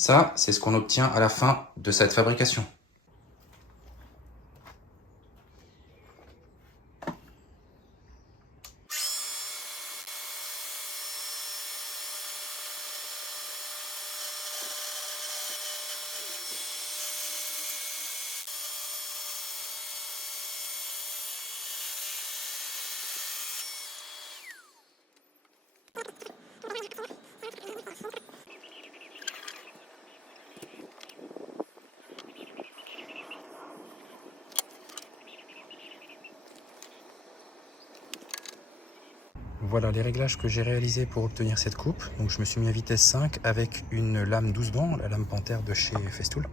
Ça, c'est ce qu'on obtient à la fin de cette fabrication. Voilà les réglages que j'ai réalisés pour obtenir cette coupe. Donc je me suis mis à vitesse 5 avec une lame 12 dents, la lame Panthère de chez Festool,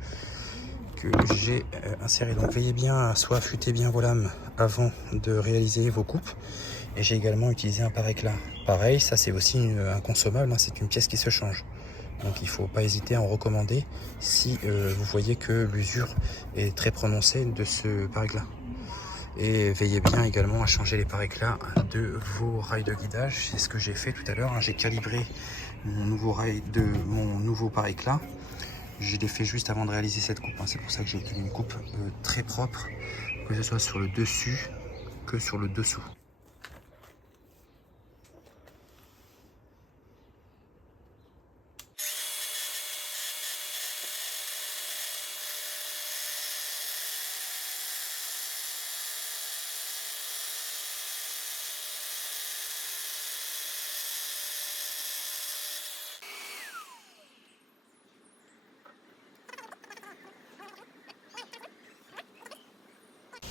que j'ai insérée. Donc veillez bien à soit affûter bien vos lames avant de réaliser vos coupes. Et j'ai également utilisé un pare-éclat. Pareil, ça c'est aussi un consommable, hein, c'est une pièce qui se change. Donc il ne faut pas hésiter à en recommander si vous voyez que l'usure est très prononcée de ce pare-éclat. Et veillez bien également à changer les pare-éclats de vos rails de guidage. C'est ce que j'ai fait tout à l'heure, hein. J'ai calibré mon nouveau pare-éclat. Je l'ai fait juste avant de réaliser cette coupe, hein. C'est pour ça que j'ai obtenu une coupe très propre, que ce soit sur le dessus que sur le dessous.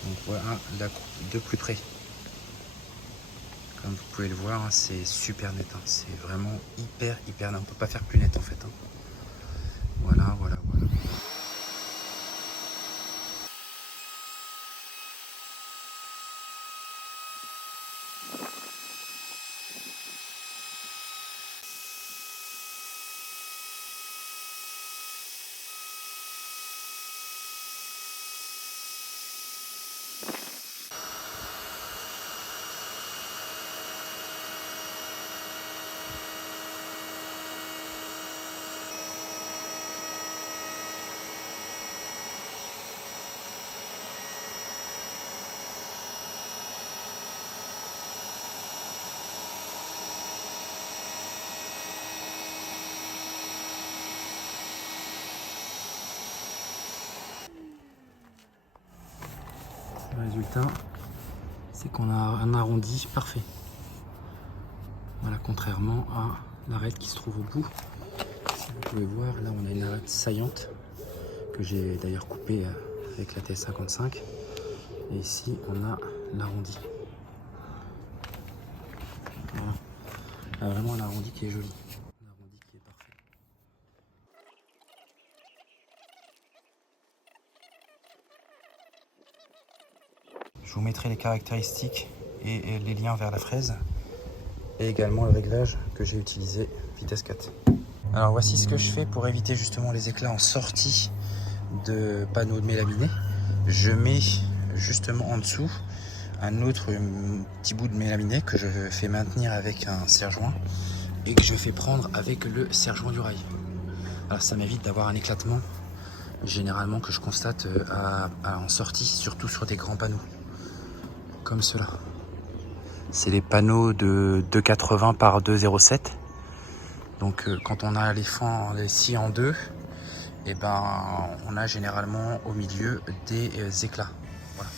Donc voilà la coupe de plus près. Comme vous pouvez le voir, hein, c'est super net, hein. C'est vraiment hyper net. On peut pas faire plus net en fait, hein. Voilà. Le résultat, c'est qu'on a un arrondi parfait. Voilà, contrairement à l'arête qui se trouve au bout. Si vous pouvez voir, là on a une arête saillante que j'ai d'ailleurs coupée avec la TS55. Et ici on a l'arrondi. Voilà. Là, vraiment un arrondi qui est joli. Un arrondi qui est parfait. Je vous mettrai les caractéristiques et les liens vers la fraise. Et également le réglage que j'ai utilisé, vitesse 4. Alors voici ce que je fais pour éviter justement les éclats en sortie de panneaux de mélaminés. Je mets justement en dessous un autre petit bout de mélaminé que je fais maintenir avec un serre-joint et que je fais prendre avec le serre-joint du rail. Alors ça m'évite d'avoir un éclatement généralement que je constate en sortie, surtout sur des grands panneaux comme cela. C'est les panneaux de 2,80 par 2,07. Donc quand on a les scies en deux, et ben on a généralement au milieu des éclats. Voilà.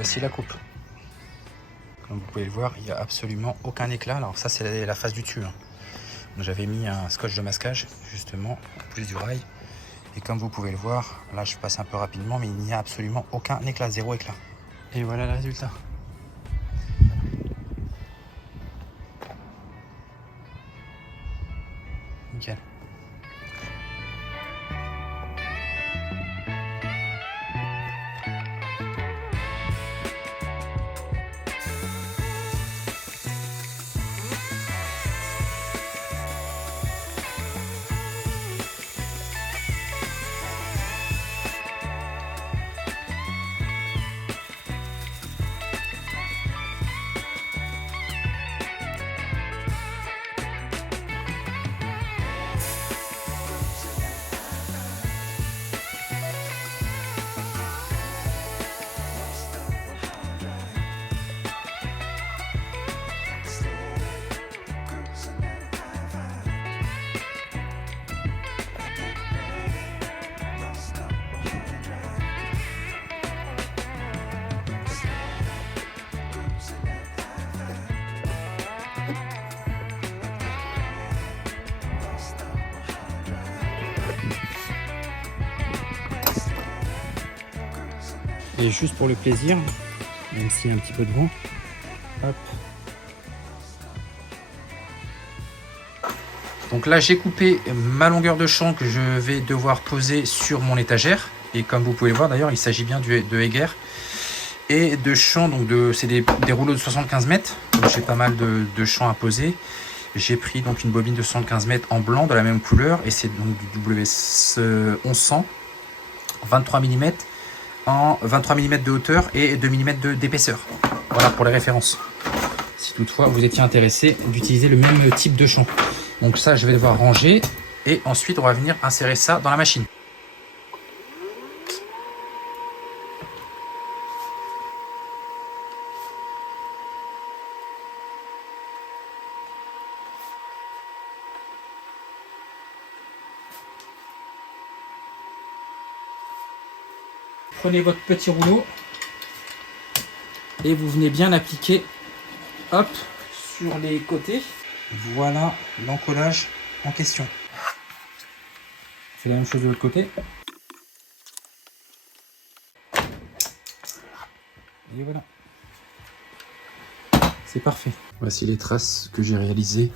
voici la coupe. Comme vous pouvez le voir, il n'y a absolument aucun éclat. Alors ça, c'est la face du dessus. Hein. J'avais mis un scotch de masquage, justement, en plus du rail. Et comme vous pouvez le voir, là je passe un peu rapidement, mais il n'y a absolument aucun éclat, zéro éclat. Et voilà le résultat. Nickel. Et juste pour le plaisir, même s'il y a un petit peu de vent, hop. Donc là j'ai coupé ma longueur de champ que je vais devoir poser sur mon étagère. Et comme vous pouvez le voir d'ailleurs, il s'agit bien de Heger et de champs, donc c'est des rouleaux de 75 mètres. Donc j'ai pas mal de champs à poser. J'ai pris donc une bobine de 75 mètres en blanc de la même couleur et c'est donc du WS1100 23 mm en 23 mm de hauteur et 2 mm d'épaisseur. Voilà pour les références. Si toutefois vous étiez intéressé d'utiliser le même type de champ. Donc ça je vais devoir ranger et ensuite on va venir insérer ça dans la machine. Prenez votre petit rouleau et vous venez bien appliquer, hop, sur les côtés. Voilà l'encollage en question. C'est la même chose de l'autre côté. Et voilà. C'est parfait. Voici les traces que j'ai réalisées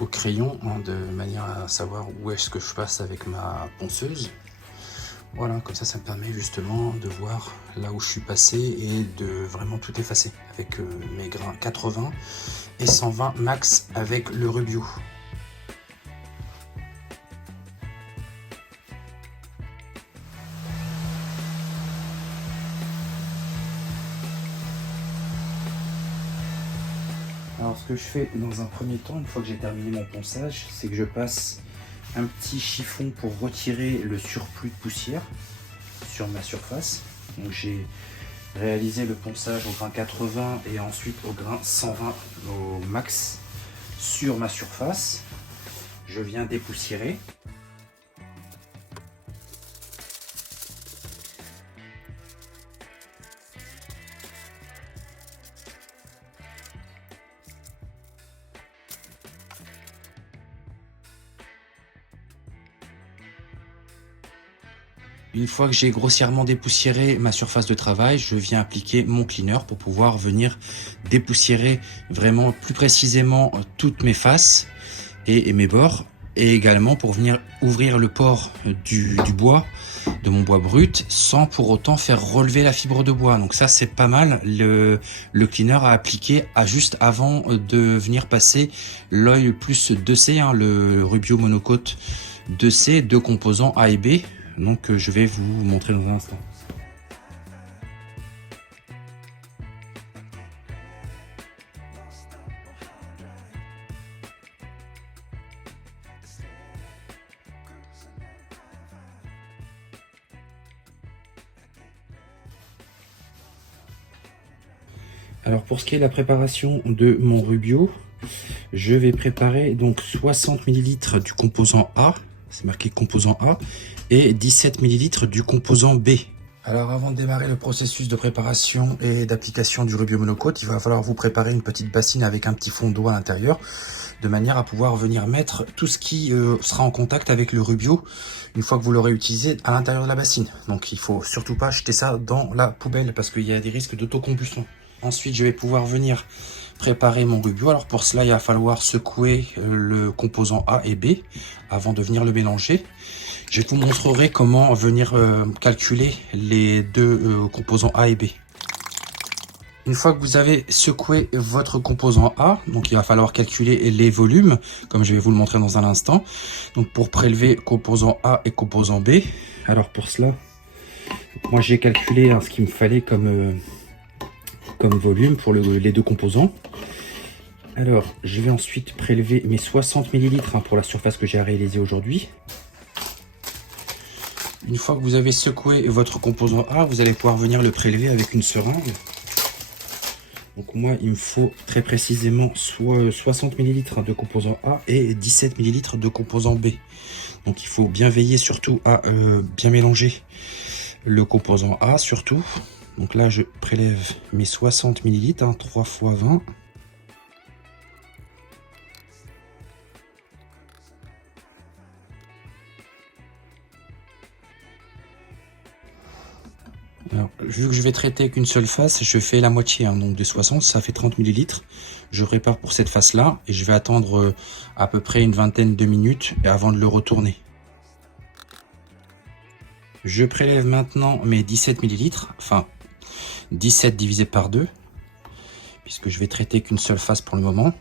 au crayon, hein, de manière à savoir où est-ce que je passe avec ma ponceuse. Voilà, comme ça me permet justement de voir là où je suis passé et de vraiment tout effacer avec mes grains 80 et 120 max avec le Rubio. Alors ce que je fais dans un premier temps, une fois que j'ai terminé mon ponçage, c'est que je passe un petit chiffon pour retirer le surplus de poussière sur ma surface. Donc j'ai réalisé le ponçage au grain 80 et ensuite au grain 120 au max sur ma surface. Je viens dépoussiérer. Une fois que j'ai grossièrement dépoussiéré ma surface de travail, je viens appliquer mon cleaner pour pouvoir venir dépoussiérer vraiment plus précisément toutes mes faces et mes bords, et également pour venir ouvrir le port du bois, de mon bois brut, sans pour autant faire relever la fibre de bois. Donc ça c'est pas mal le cleaner à appliquer juste avant de venir passer l'œil plus 2C, hein, le Rubio Monocote 2C, deux composants A et B. Donc je vais vous montrer dans un instant. Alors pour ce qui est de la préparation de mon Rubio, je vais préparer donc 60 ml du composant A, c'est marqué composant A, et 17 ml du composant B. Alors avant de démarrer le processus de préparation et d'application du Rubio monocote, il va falloir vous préparer une petite bassine avec un petit fond d'eau à l'intérieur, de manière à pouvoir venir mettre tout ce qui sera en contact avec le Rubio une fois que vous l'aurez utilisé à l'intérieur de la bassine. Donc il faut surtout pas jeter ça dans la poubelle parce qu'il y a des risques d'autocombustion. Ensuite je vais pouvoir venir préparer mon Rubio. Alors pour cela il va falloir secouer le composant A et B avant de venir le mélanger. Je vous montrerai comment venir calculer les deux composants A et B. Une fois que vous avez secoué votre composant A, donc il va falloir calculer les volumes, comme je vais vous le montrer dans un instant. Donc pour prélever composant A et composant B, alors pour cela, moi j'ai calculé ce qu'il me fallait comme volume pour les deux composants. Alors je vais ensuite prélever mes 60 ml pour la surface que j'ai à réaliser aujourd'hui. Une fois que vous avez secoué votre composant A, vous allez pouvoir venir le prélever avec une seringue. Donc moi, il me faut très précisément soit 60 ml de composant A et 17 ml de composant B. Donc il faut bien veiller surtout à bien mélanger le composant A surtout. Donc là, je prélève mes 60 ml, 3 x 20. Alors, vu que je vais traiter qu'une seule face, je fais la moitié, donc de 60, ça fait 30 ml. Je prépare pour cette face-là et je vais attendre à peu près une vingtaine de minutes avant de le retourner. Je prélève maintenant mes 17 ml, enfin 17 divisé par 2, puisque je vais traiter qu'une seule face pour le moment.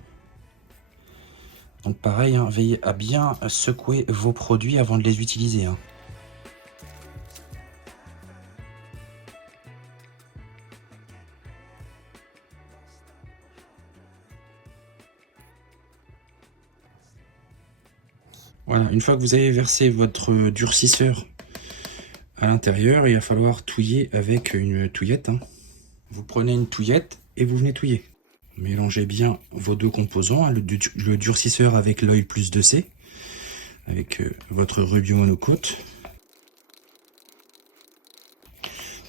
Donc pareil, veillez à bien secouer vos produits avant de les utiliser. Voilà, une fois que vous avez versé votre durcisseur à l'intérieur, il va falloir touiller avec une touillette. Vous prenez une touillette et vous venez touiller. Mélangez bien vos deux composants, le durcisseur avec l'oil plus 2C, avec votre Rubio monocote.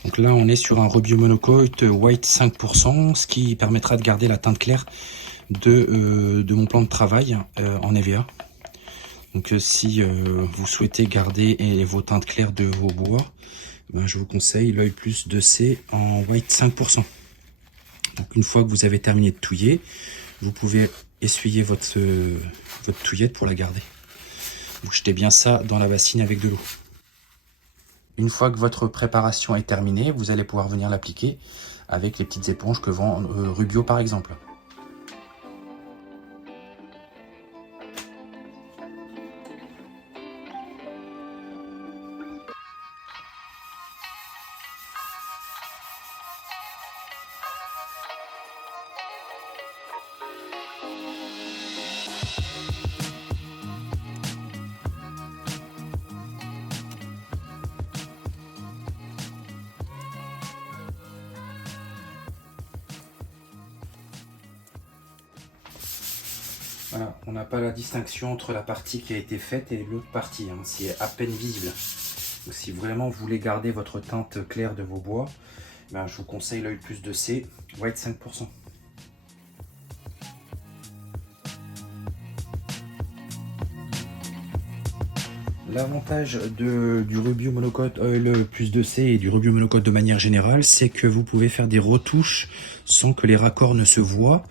Donc là, on est sur un Rubio monocote white 5%, ce qui permettra de garder la teinte claire de mon plan de travail en EVA. Donc si vous souhaitez garder vos teintes claires de vos bois, je vous conseille l'oil plus 2C en white 5%. Donc une fois que vous avez terminé de touiller, vous pouvez essuyer votre touillette pour la garder. Vous jetez bien ça dans la bassine avec de l'eau. Une fois que votre préparation est terminée, vous allez pouvoir venir l'appliquer avec les petites éponges que vend Rubio par exemple. Voilà, on n'a pas la distinction entre la partie qui a été faite et l'autre partie, c'est à peine visible. Donc, si vraiment vous voulez garder votre teinte claire de vos bois, je vous conseille l'oil plus 2C, white 5%. L'avantage du Rubio monocote oil plus 2C et du Rubio monocote de manière générale, c'est que vous pouvez faire des retouches sans que les raccords ne se voient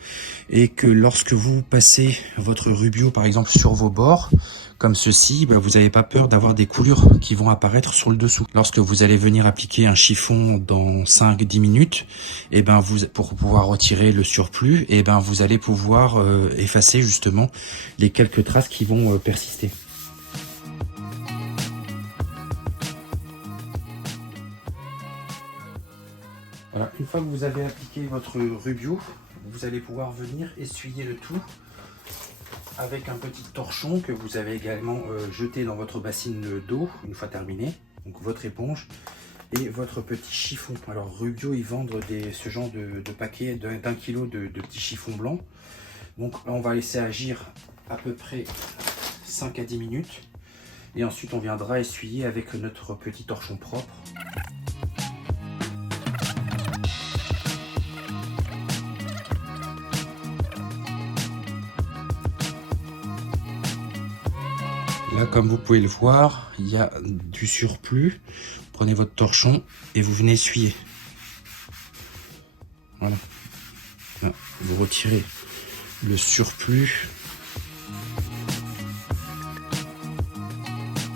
et que lorsque vous passez votre Rubio par exemple sur vos bords, comme ceci, vous n'avez pas peur d'avoir des coulures qui vont apparaître sur le dessous. Lorsque vous allez venir appliquer un chiffon dans 5-10 minutes, pour pouvoir retirer le surplus, vous allez pouvoir effacer justement les quelques traces qui vont persister. Voilà, une fois que vous avez appliqué votre Rubio, vous allez pouvoir venir essuyer le tout avec un petit torchon que vous avez également jeté dans votre bassine d'eau une fois terminé. Donc votre éponge et votre petit chiffon. Alors Rubio, ils vendent ce genre de paquet d'1 kg de petits chiffons blancs. Donc là, on va laisser agir à peu près 5 à 10 minutes. Et ensuite, on viendra essuyer avec notre petit torchon propre. Là, comme vous pouvez le voir, il y a du surplus. Prenez votre torchon et vous venez essuyer. Voilà. Là, vous retirez le surplus.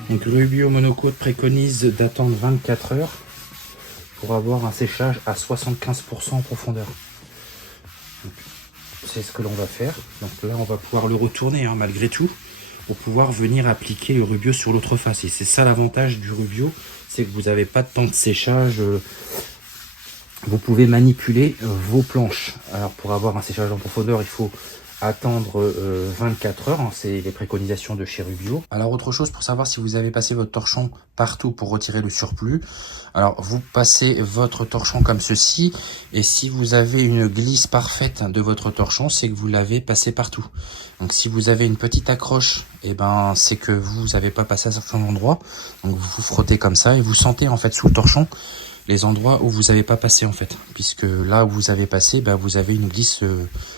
Donc Rubio Monocoat préconise d'attendre 24 heures pour avoir un séchage à 75% en profondeur. C'est ce que l'on va faire. Donc là, on va pouvoir le retourner malgré tout pour pouvoir venir appliquer le Rubio sur l'autre face. Et c'est ça l'avantage du Rubio, c'est que vous n'avez pas de temps de séchage. Vous pouvez manipuler vos planches. Alors pour avoir un séchage en profondeur, il faut attendre 24 heures, c'est les préconisations de chez Rubio. Alors autre chose pour savoir si vous avez passé votre torchon partout pour retirer le surplus, alors vous passez votre torchon comme ceci, et si vous avez une glisse parfaite de votre torchon, c'est que vous l'avez passé partout. Donc si vous avez une petite accroche, et ben c'est que vous n'avez pas passé à certains endroits. Donc vous frottez comme ça et vous sentez en fait sous le torchon les endroits où vous n'avez pas passé en fait, puisque là où vous avez passé, vous avez une glisse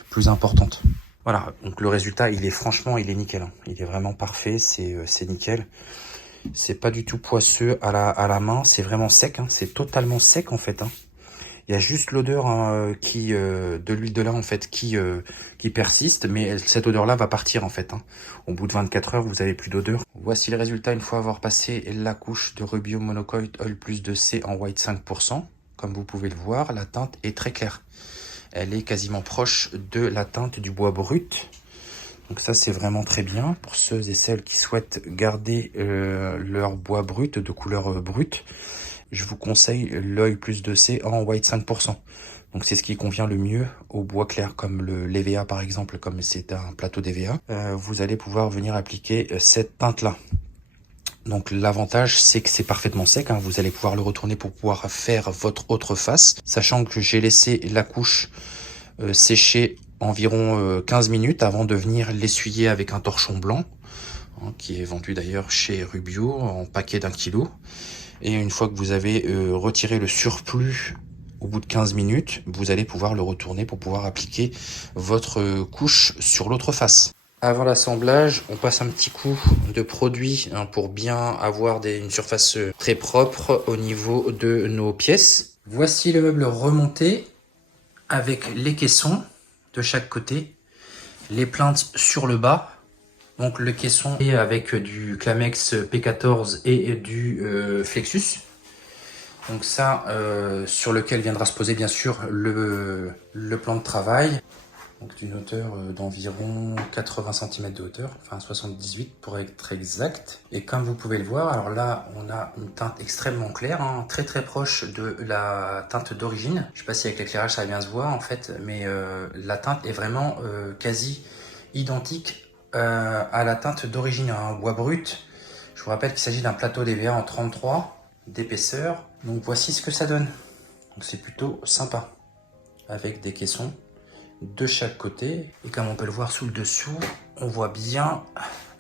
plus importante. Voilà, donc le résultat, il est nickel. Il est vraiment parfait, c'est nickel. C'est pas du tout poisseux à la main, c'est vraiment sec, c'est totalement sec en fait. Il y a juste l'odeur de l'huile de lin en fait qui persiste, mais cette odeur-là va partir en fait. Au bout de 24 heures, vous avez plus d'odeur. Voici le résultat une fois avoir passé la couche de Rubio Monocoat Oil Plus 2C en white 5%. Comme vous pouvez le voir, la teinte est très claire. Elle est quasiment proche de la teinte du bois brut. Donc ça, c'est vraiment très bien pour ceux et celles qui souhaitent garder leur bois brut de couleur brute. Je vous conseille l'Oil Plus 2C en white 5%. Donc c'est ce qui convient le mieux au bois clair, comme l'EVA par exemple, comme c'est un plateau d'EVA. Vous allez pouvoir venir appliquer cette teinte-là. Donc l'avantage, c'est que c'est parfaitement sec, vous allez pouvoir le retourner pour pouvoir faire votre autre face, sachant que j'ai laissé la couche sécher environ 15 minutes avant de venir l'essuyer avec un torchon blanc, qui est vendu d'ailleurs chez Rubio en paquet d'1 kg. Et une fois que vous avez retiré le surplus au bout de 15 minutes, vous allez pouvoir le retourner pour pouvoir appliquer votre couche sur l'autre face. Avant l'assemblage, on passe un petit coup de produit pour bien avoir une surface très propre au niveau de nos pièces. Voici le meuble remonté avec les caissons de chaque côté, les plaintes sur le bas. Donc le caisson est avec du Clamex P14 et du Flexus. Donc ça, sur lequel viendra se poser bien sûr le plan de travail. Donc d'une hauteur d'environ 80 cm de hauteur, enfin 78 pour être exact. Et comme vous pouvez le voir, alors là on a une teinte extrêmement claire, très très proche de la teinte d'origine. Je ne sais pas si avec l'éclairage ça va bien se voir en fait, mais la teinte est vraiment quasi identique à la teinte d'origine, un bois brut. Je vous rappelle qu'il s'agit d'un plateau d'EVA en 33 d'épaisseur. Donc voici ce que ça donne. Donc c'est plutôt sympa, avec des caissons de chaque côté. Et comme on peut le voir sous le dessous, on voit bien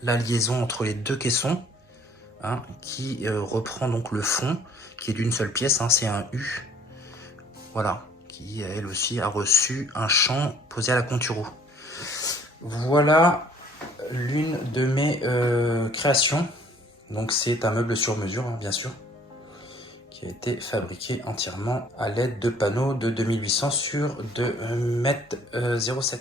la liaison entre les deux caissons, qui reprend donc le fond, qui est d'une seule pièce, c'est un U. Voilà, qui elle aussi a reçu un champ posé à la Conturo. Voilà l'une de mes créations. Donc c'est un meuble sur mesure, bien sûr, qui a été fabriqué entièrement à l'aide de panneaux de 2800 sur 2,07 m.